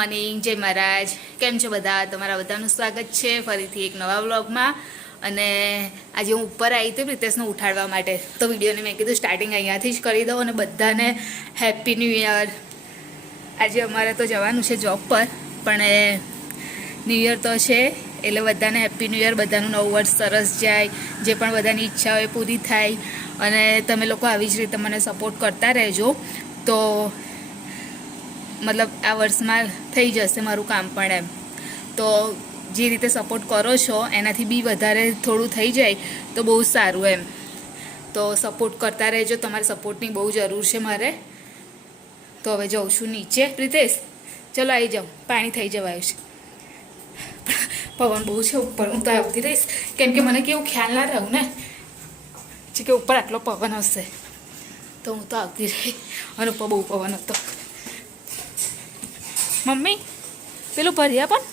Morning, જય મહારાજ. કેમ છો બધા? તમારા બધાનું સ્વાગત છે ફરીથી એક નવા વ્લોગમાં. અને આજે હું ઉપર આવી હતી પ્રિતેશને ઉઠાડવા માટે, તો વિડીયોને મેં કીધું સ્ટાર્ટિંગ અહીંયાથી જ કરી દઉં અને બધાને હેપી ન્યૂ યર. આજે અમારે તો જવાનું છે જોબ પર, પણ ન્યૂ યર તો છે એટલે બધાને હેપી ન્યૂ યર. બધાનું નવું વર્ષ સરસ જાય, જે પણ બધાની ઈચ્છા હોય પૂરી થાય. અને તમે લોકો આવી જ રીતે મને સપોર્ટ કરતા રહેજો, તો મતલબ આ વર્ષમાં થઈ જશે મારું કામ પણ. એમ તો જે રીતે સપોર્ટ કરો છો એનાથી બી વધારે થોડું થઈ જાય તો બહુ સારું. એમ તો સપોર્ટ કરતા રહેજો, તમારે સપોર્ટની બહુ જરૂર છે મારે. તો હવે જાઉં છું નીચે. પ્રિતેશ ચલો આવી જાઉં, પાણી થઈ જવાયું છે. પવન બહુ છે ઉપર, હું તો આવતી રહીશ, કેમ કે મને કેવું ખ્યાલ ના રહ્યું ને કે ઉપર આટલો પવન હશે, તો હું તો આવતી રહી. અને ઉપર બહુ પવન હતો. મમ્મી પેલું ભર્યા પણ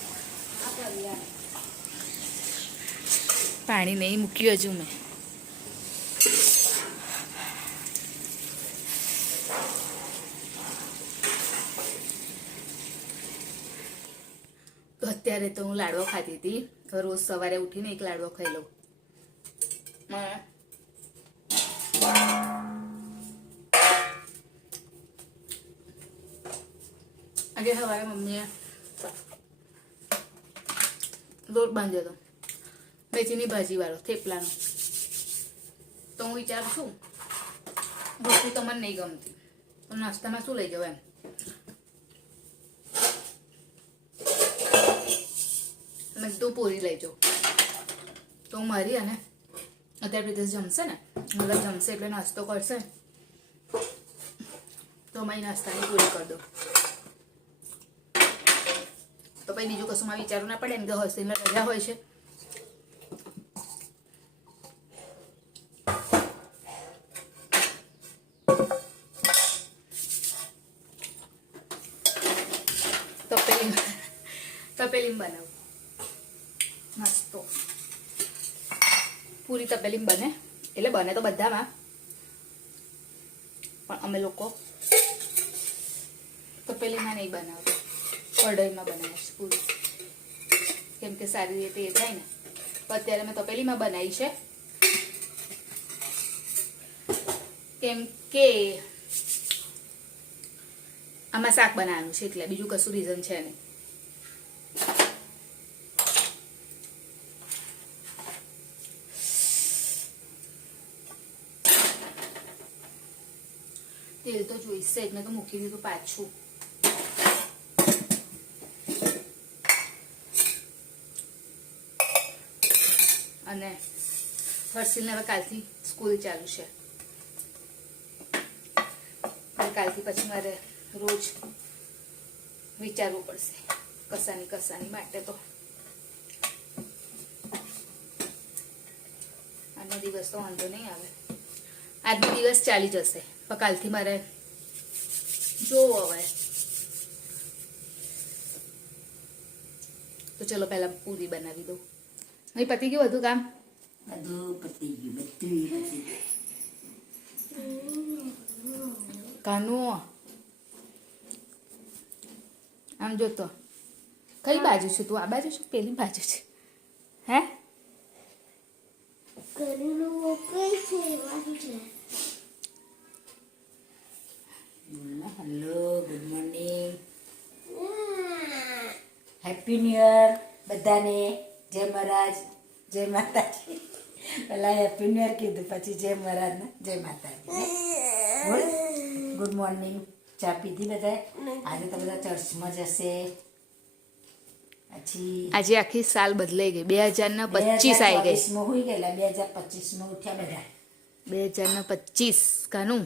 પાણી નહીં મૂક્યું હજુ મેં. તો અત્યારે તો હું લાડવો ખાતી હતી. રોજ સવારે ઉઠીને એક લાડવો ખાઈ લઉં. આજે સવારે મમ્મીએ લોટ બાંધ્યો હતો મેથીની ભાજી વાળો, થેપલાનો. તો હું વિચારું છું રોટલી તો મને નહીં ગમતી, તો નાસ્તામાં શું લઈ જાઉં. એમ તું પૂરી લઈ જાઉં તો હું મારી. અને અત્યારે પ્રિતેશ જમશે ને, મતલબ જમશે એટલે નાસ્તો કરશે, તો મારી નાસ્તાની પૂરી કરી દો. તો પછી બીજું કશું માં વિચારવું ના પડે, એમ તો હોસ્ટેલમાં રજા હોય છે. તપેલીમાં બનાવું નાસ્તો. પૂરી તપેલીમાં બને, એટલે બને તો બધામાં, પણ અમે લોકો તપેલીમાં નહીં બનાવતા, કઢાઈમાં બનાવે છે પૂરી, કેમ કે સારી રીતે એ થાય ને. અત્યારે મેં તપેલીમાં બનાવી છે, કેમ કે આમાં શાક બનાવવાનું છે, એટલે બીજું કશું રીઝન છે નહીં. તેલ તો જોઈશે જ, મેં તો મૂકી દીધું પાછું. અને હર્ષિલને હવે કાલથી સ્કૂલ ચાલુ છે, કાલથી પછી મારે રોજ વિચારવું પડશે કસાની માટે. તો આજનો દિવસ તો વાંધો નહીં આવે, આજનો દિવસ ચાલી જશે, પણ કાલથી મારે જોવો હવે. તો ચલો પહેલા પૂરી બનાવી દઉં. નહીં પતી ગયું બધું કામ? બધું પતી ગયું. કાનું આમ જોતો, કઈ બાજુ છે તું? આ બાજુ છે પેલી બાજુ છે? હે hello, good morning, happy new year બધાને. જય મહારાજ, જય માતાજી. પેલા હેપી ન્યુ યર કીધું, પછી જય મહારાજ ને જય માતાજી. Good morning. ચા પીધી બધાએ? આજે તો બધા ચર્ચમાં જશે. પછી આજે આખી સાલ બદલાઈ ગઈ. 2025 આવી ગઈ. હોઈ ગયેલા 2025 ઉઠ્યા બધા. 2025 કાનું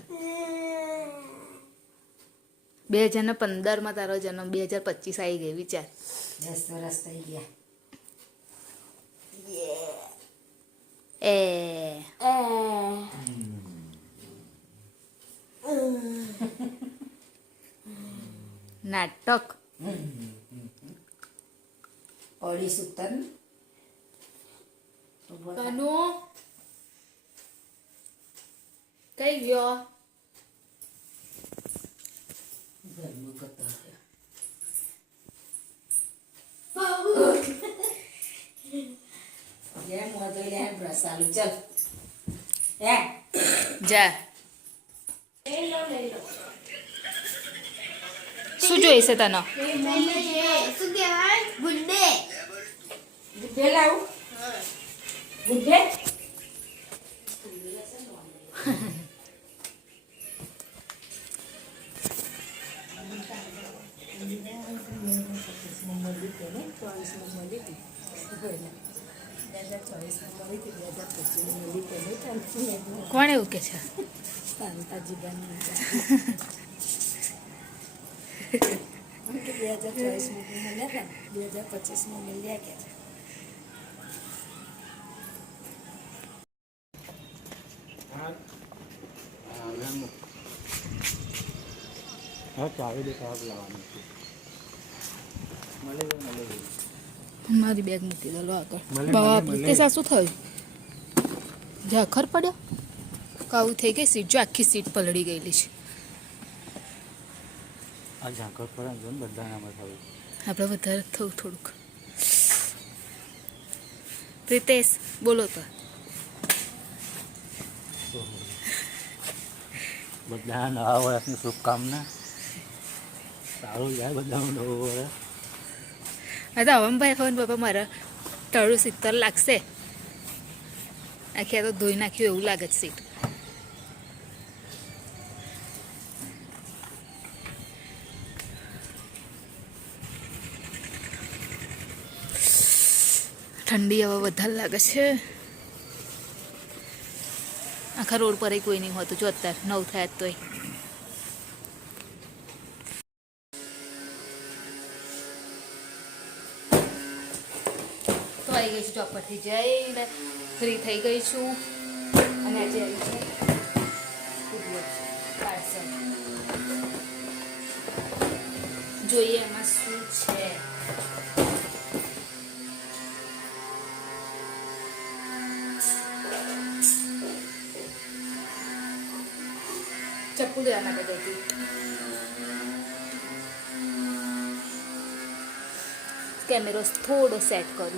2015 તારો જન્મ, 2025 આવી ગઈ. વિચાર, 10 વર્ષ થઈ ગયા. નાટક. ઓળી સુતન કાનુ કઈ ગયો? બ્રશ આલુ ચાલ હે જા શું જોઈશે તને ગુડ્ડે લાવું ગુડ્ડે કોણ એવું કે છે શાંતાજી બની 2024 મળ્યા હતા 2025 મળ્યા કે ચાવી દે સાહેબ લાવવાનું છે મારી બેગ મૂકી દો આગળ મળે, બાપ મળે. તે શું થયું ઝાખર પડ્યો કાવું થઈ ગઈ સીટ જો આખી સીટ પલળી ગયેલી છે આ ઝાંકર પર જો ને બધાનામાં થયું આપણે વધારે થયું થોડુંક પ્રિતેશ બોલો તો બધા નવા વર્ષની શુભકામના સારું જાય બધાનું નવું વર્ષ હા તો હવનભાઈ ફોન બાપા મારા તળું 70 લાગશે આખી આ તો ધોઈ નાખ્યું એવું લાગે છે સીટ ઠંડી હવે વધારે લાગે છે આખા રોડ પર કોઈ નહીં હોતું જો અત્યારે 9 થયા જ તોય તો આવી ગઈ છું જોબ પરથી જઈને ફ્રી થઈ ગઈ છું અને આજે આવી છે પાર્સલ જોઈએ એમાં શું છે ચપ્પુ લેવા માટે ગઈ હતી કેમેરો થોડો સેટ કરું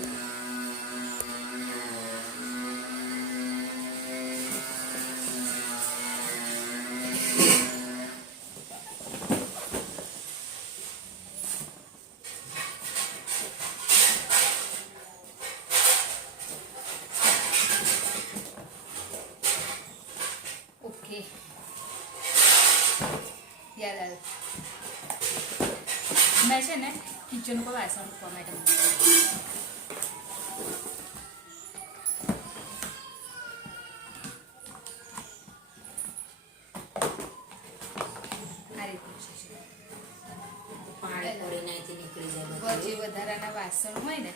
ઓકે યાદ આવ્યું મેં છે ને કિચન ઉપર વાસણ મૂકવા માટે મંગાવ્યું. આ રીતનું છે. પાણી પડી નાખી નીકળી જાય જે વધારાના વાસણ હોય ને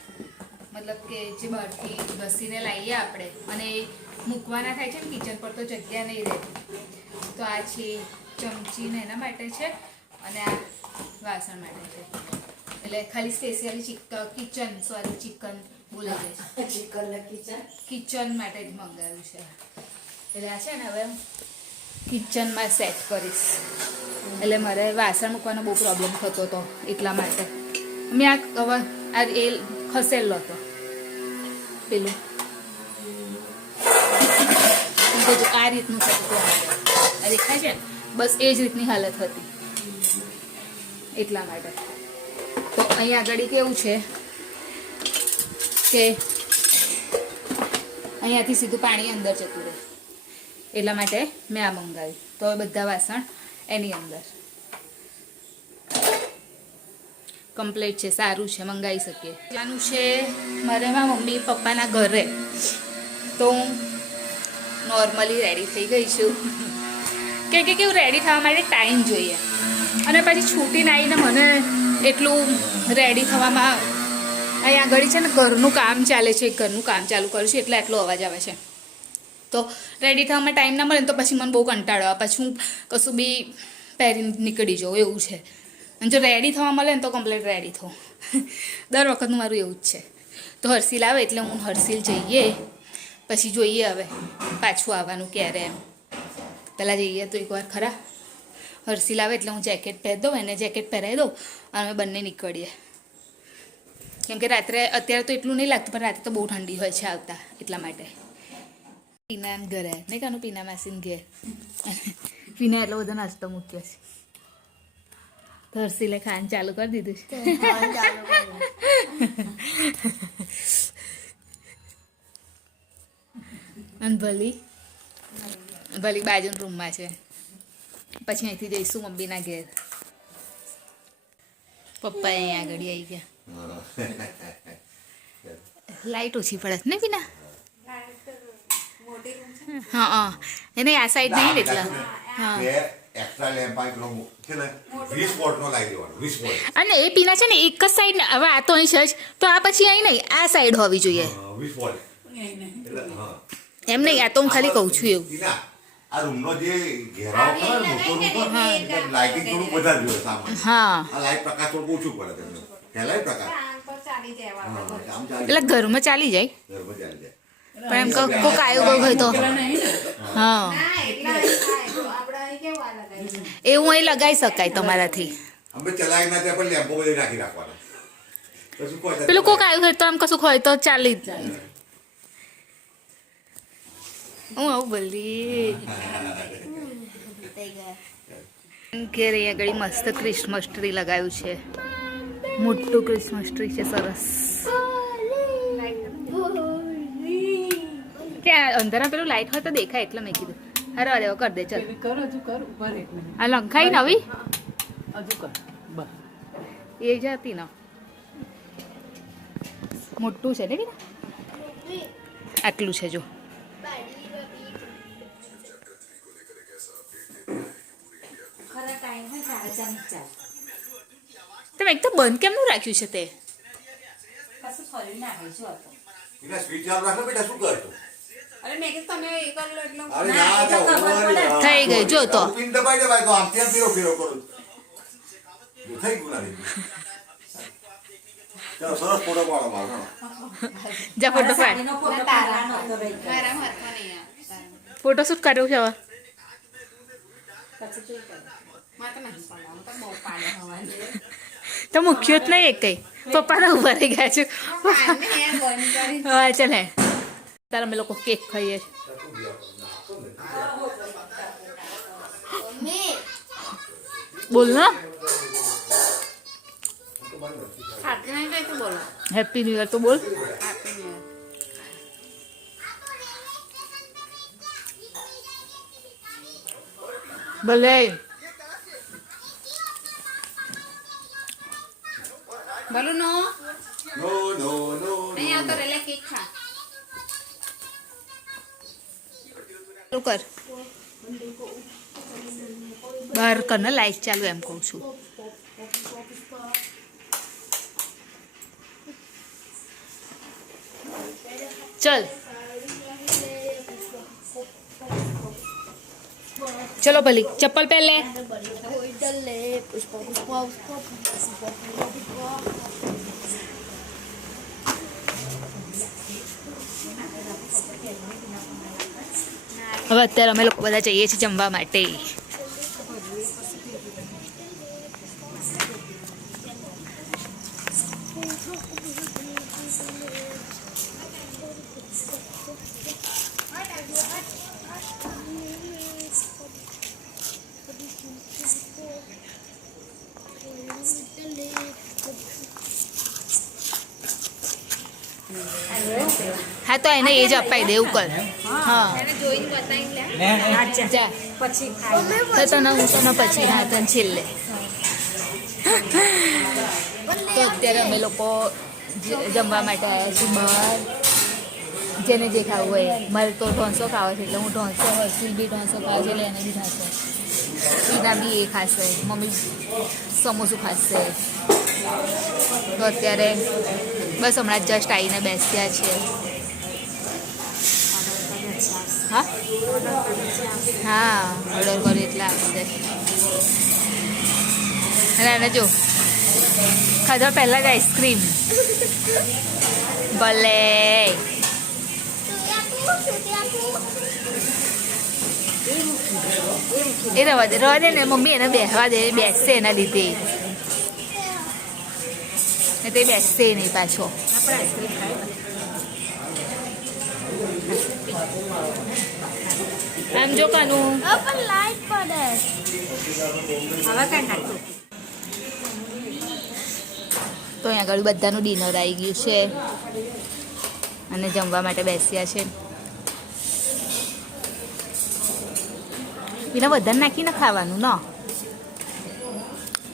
મતલબ કે જે બહારથી ઘસીને લાવીએ આપણે અને એ મૂકવાના થાય છે ને કિચન પર તો જગ્યા નહીં રહેતી તો આ છે ચમચી ને એના માટે છે અને આ વાસણ માટે છે એટલે ખાલી સ્પેશિયલી ચિકન બોલાવે છે ચિકન કિચન કિચન માટે જ મંગાવ્યું છે એટલે આ છે ને હવે કિચનમાં સેટ કરીશ એટલે મારે વાસણ મૂકવાનો બહુ પ્રોબ્લેમ થતો હતો એટલા માટે મેં હવે આ એ ખસેલો હતો પેલું આ રીતનું થતું હતું આ દેખાય છે બસ એ જ રીતની હાલત હતી એટલા માટે તો અહીં આગળ કેવું છે કે અહીંયાથી સીધું પાણી અંદર જતું રહે એટલા માટે મેં આ મંગાવ્યું તો હવે બધા વાસણ એની અંદર કમ્પ્લીટ છે સારું છે મંગાવી શકીએ જવાનું છે મારે મારા મમ્મી પપ્પાના ઘરે તો હું નોર્મલી રેડી થઈ ગઈ છું કેમ કે કેવું રેડી થવા માટે ટાઈમ જોઈએ અને પછી છૂટીને આવીને મને એટલું રેડી થવામાં અહીં આગળ છે ને ઘરનું કામ ચાલે છે ઘરનું કામ ચાલુ કરું છું એટલે આટલો અવાજ આવે છે તો રેડી થવામાં ટાઈમ ના મળે ને તો પછી મને બહુ કંટાળો આવે પછી હું કશું બી પહેરીને નીકળી જાઉં એવું છે અને જો રેડી થવા મળે ને તો કમ્પ્લીટ રેડી થઉં દર વખતનું મારું એવું જ છે તો હર્ષિલ આવે એટલે હું હર્ષિલ જઈએ પછી જોઈએ હવે પાછું આવવાનું ક્યારે એમ પહેલાં જઈએ તો એકવાર ખરા હર્ષિલ આવે એટલે હું જેકેટ પહેરી દઉં એને જેકેટ પહેરાવી દઉં અને અમે બંને નીકળીએ કેમ કે રાત્રે અત્યારે તો એટલું નહીં લાગતું પણ રાત્રે તો બહુ ઠંડી હોય છે આવતા એટલા માટે પીના એમ ઘરે નહીં કાનું પીના માસીને ઘેર પીના એટલો બધો નાસ્તો મૂક્યો છે ધરસીલે ખાવાનું ચાલુ કરી દીધું છે અને ભલી બાજુના રૂમમાં છે પછી અહીંથી જઈશું મમ્મીના ઘેર પપ્પા અહીંયા આગળ આવી ગયા લાઈટ ઓછી પડે ને પીના હા હા એને આ સાઈડ નહીં એટલા હા એક્સ્ટ્રા લેમ્પ આ પેલો છે ને 20 વોટનો લાવી દેવાનો 20 વોટ અને એ પીના છે ને એક જ સાઈડ હવે આ તો અહીં છે જ તો આ પછી અહીં નહીં આ સાઈડ હોવી જોઈએ 20 વોટ એટલે હા એમ નહીં આ તો હું ખાલી કહું છું એવું ટીના આ રૂમનો જે ઘેરાવ કરે ને મોટો રૂમ પર લાઇટિંગ થોડું વધારે જોઈએ સામાન હા આ લાઇટ પ્રકાશ થોડું ઓછું પડે તમને ફેલાય પ્રકાશ હા, આમ ચાલી એટલે ઘરમાં ચાલી જાય ઘરમાં ચાલી જાય પણ એમ કોક આવ્યું હોય તો હા એવું અહીં લગાવી શકાય તમારાથી અમે ચલાવી ના ત્યાં પણ લેમ્પો બધી રાખી રાખવાના કશું કોઈ પેલું કોક આવ્યું હોય તો આમ કશું હોય તો ચાલી જ જાય હું આવું બોલી ઘેર અહીંયા આગળ મસ્ત ક્રિસમસ ટ્રી લગાવ્યું છે મોટું ક્રિસમસ ટ્રી છે સરસ ત્યાં અંધારા પેલું લાઈટ હોય તો દેખાય એટલે મેં કીધું અરે અરે કર દે ચાલ આ લંખાઈ નવી એ જ હતી ને મોટું છે ને કે આટલું છે જો તમે એક તો બંધ કેમનું રાખ્યું છે તે એના સ્વીચ ચાલુ રાખો બેટા શું કરતો અરે મેં કીધું તમે એ કરી લો એટલે અરે ના તો થઈ ગઈ જો તો પિન દબાઈ દે ભાઈ તો આમ ત્યાં ફેરો ફેરો કરું થઈ ગયું ના ચાલો સરસ ફોટો પાડો મારો જા ફોટો પાડ મારા હાથમાં નહીં ફોટો શૂટ કાઢવું છે હવે મારે તો નહીં પડવાનું તો બહુ પાડે હવાની તો મૂક્યો જ નહીં એક કઈ પપ્પાને ઉભા રહી ગયા છું પાડને એ બંધ કરી હા ચાલ હે તારા અમે લોકો કેક ખાઈએ બોલ ના હાથે નહીં કઈ તો બોલો હેપી ન્યુ યર તો બોલ હાથે નહીં ભલે બોલો નો નો નો નો નહીં આવતો રેલે કેક ખા ચાલુ કર બહાર કર ને લાઈટ ચાલુ એમ કહું છું ચલ ચલો ભલી ચપ્પલ પહેલે હવે અત્યારે અમે લોકો બધા જઈએ છીએ જમવા માટે હા તો એને એ જ અપાઈ દે એવું કર હા એને જોઈને બતાવીને લે જા પછી ખાઈ તો તને હું તને પછી હા તને છેલ્લે તો અત્યારે અમે લોકો જમવા માટે આવ્યા છીએ બહાર જેને જે ખાવું હોય મારે તો ઢોંસો ખાવો છે એટલે હું ઢોંસો હર્ષિલ બી ઢોંસો ખાવે છે એટલે એને બી ખાશે ઈના બી એ ખાશે મમ્મી સમોસું ખાશે તો અત્યારે બસ હમણાં જસ્ટ આવીને બેસ્યા છે હા હા ઓર્ડર કર્યો એટલે આવશે અને એને જો ખાધા પહેલાં જ આઈસ્ક્રીમ ભલે એ રવા દે ને મમ્મી એને બેસવા દે બેસશે એના લીધે ને તે બેસશે નહીં પાછો આમ જો કાનું પણ લાઈટ પડે હવે કઈ નાખું તો અહીંયા આગળ બધાનું ડિનર આવી ગયું છે અને જમવા માટે બેસ્યા છે. પેલા વધારે નાખીને ખાવાનું ન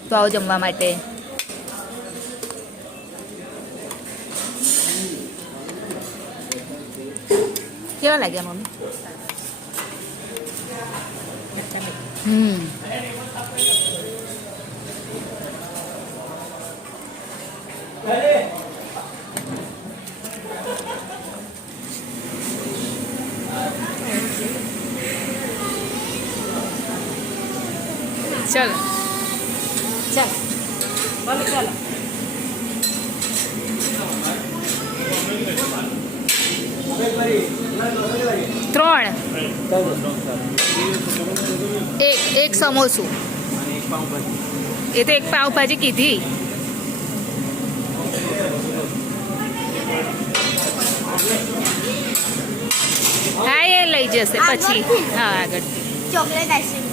તો આવો જમવા માટે. કેવા લાગ્યા મમ્મી? ચલો ચાલ બોલો ચાલો 3 એક સમોસું એ તો એક પાવભાજી કીધી. હા એ લઈ જશે પછી. હા આગળ ચોકલેટ આઈસ્ક્રીમ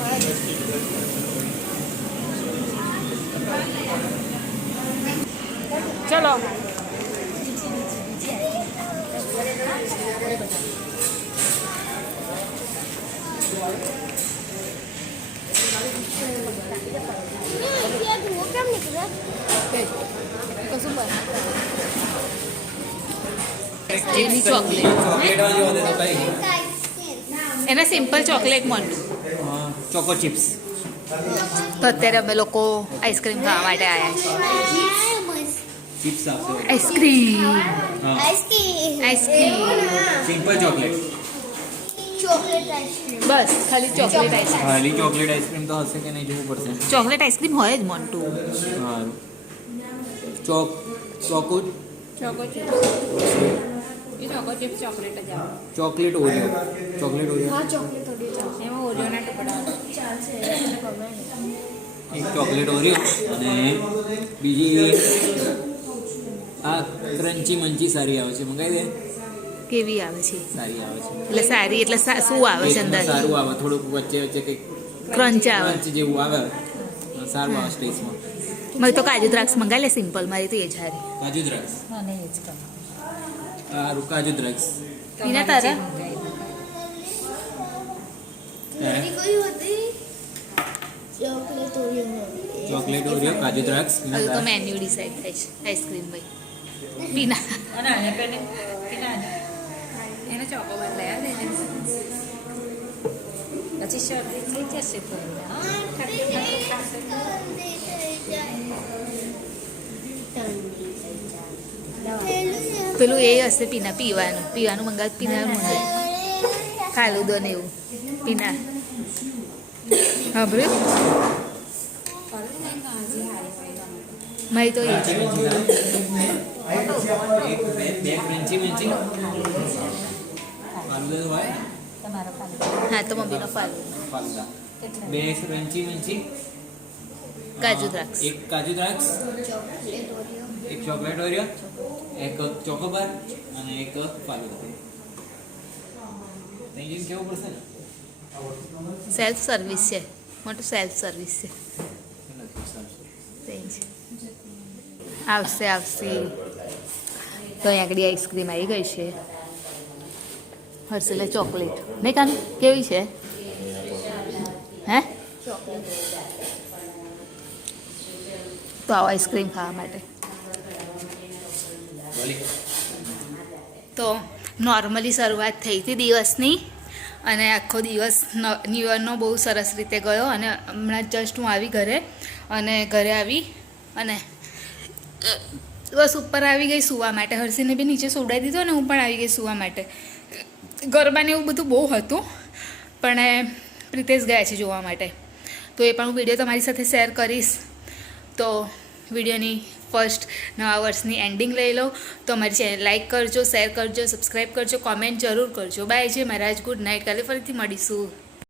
ચલો. કેમ નીકળે કશું બને એની ચોકલેટ એના સિમ્પલ ચોકલેટ મળતું. Choco chips. તો અત્યારે અમે લોકો આઈસ્ક્રીમ ખાવા માટે આવ્યા છીએ. ચિપ્સ આપશો. Ice cream ice cream ice cream simple chocolate. Chocolate ice cream બસ ખાલી ચોકલેટ આઈસ્ક્રીમ. ખાલી ચોકલેટ આઈસ્ક્રીમ તો હશે કે નહીં જોવું પડશે. ચોકલેટ આઈસ્ક્રીમ હોય જ મોન્ટું. સારું. ચોકો ચોકો ચિપ્સ એ ચોકો ચિપ્સ ચોકલેટ જ આવે ચોકલેટ ઓરિયો. Chocolate Oreo. હા ચોકલેટ થોડી ચાલશે એમાં ઓરિયોના ટુકડા ચાલશે એક ચોકલેટ ઓરિયો અને બીજી આ ક્રન્ચી મંચી સારી આવે છે. મંગાવી દે. કેવી આવે છે? સારી આવે છે. એટલે સારી એટલે શું આવે છે અંદર? સારું આવે. થોડુંક વચ્ચે વચ્ચે કંઈક ક્રંચ આવે. ક્રંચ જેવું આવે. સારું આવે ટેસ્ટમાં. મારે તો કાજુ દ્રાક્ષ મંગાવી લે સિમ્પલ. મારી તો એ જ હારી. કાજુ દ્રાક્ષ. મને એ જ ગમે. સારું કાજુ દ્રાક્ષ. પીના તારા તારે? ચોકલેટ ઓરિયો ચોકલેટ ઓરિયો કાજુ દ્રાક્ષ. હવે તો મેન્યુ ડિસાઈડ થાય છે. આઈસ્ક્રીમ ભાઈ પીના એને ચોકોબાર લઈ આવે પછી શરદી થઈ જશે પેલું એ હશે પીના પીવાનું મંગાવ. પીનાનું મંગાવ ફાલુદો ને એવું પીના. હા બ્રે મારી તો એ જ. બે ક્રન્ચી મંચી ફાલુદા હોય. હા તો મમ્મીનો ફાલુદો. ફાલુદા. બે ક્રન્ચી મંચી. કાજુ દ્રાક્ષ. એક કાજુ દ્રાક્ષ. એક ચોકલેટ ઓરિયો. એક ચોકોબાર અને એક ફાલુદા. ત્યાં કેવું પડશે ને. સેલ્ફ સર્વિસ છે. મોટું સેલ્ફ સર્વિસ છે. તે જ. આવશે તો અહીં આગળ આઈસ્ક્રીમ આવી ગઈ છે. હર્ષલે ચોકલેટ નહીં કાન કેવી છે? હે તો આવો આઈસ્ક્રીમ ખાવા માટે. તો નોર્મલી શરૂઆત થઈ હતી દિવસની અને આખો દિવસ ન્યૂ યરનો બહુ સરસ રીતે ગયો. અને હમણાં જસ્ટ હું આવી ઘરે અને ઘરે આવી અને બસ ઉપર આવી ગઈ સૂવા માટે. હર્ષીને બી નીચે સોડાવી દીધો ને હું પણ આવી ગઈ સૂવા માટે. ગરબાને એવું બધું બહુ હતું પણ પ્રિતેશ ગયા છે જોવા માટે. તો એ પણ હું વિડીયો તમારી સાથે શેર કરીશ. તો વિડીયોની ફર્સ્ટ નવા વર્ષની એન્ડિંગ લઈ લો. તો અમારી ચેનલ લાઈક કરજો, શેર કરજો, સબસ્ક્રાઈબ કરજો, કોમેન્ટ જરૂર કરજો. બાય. જય મહારાજ. Good night. કાલે ફરીથી મળીશું.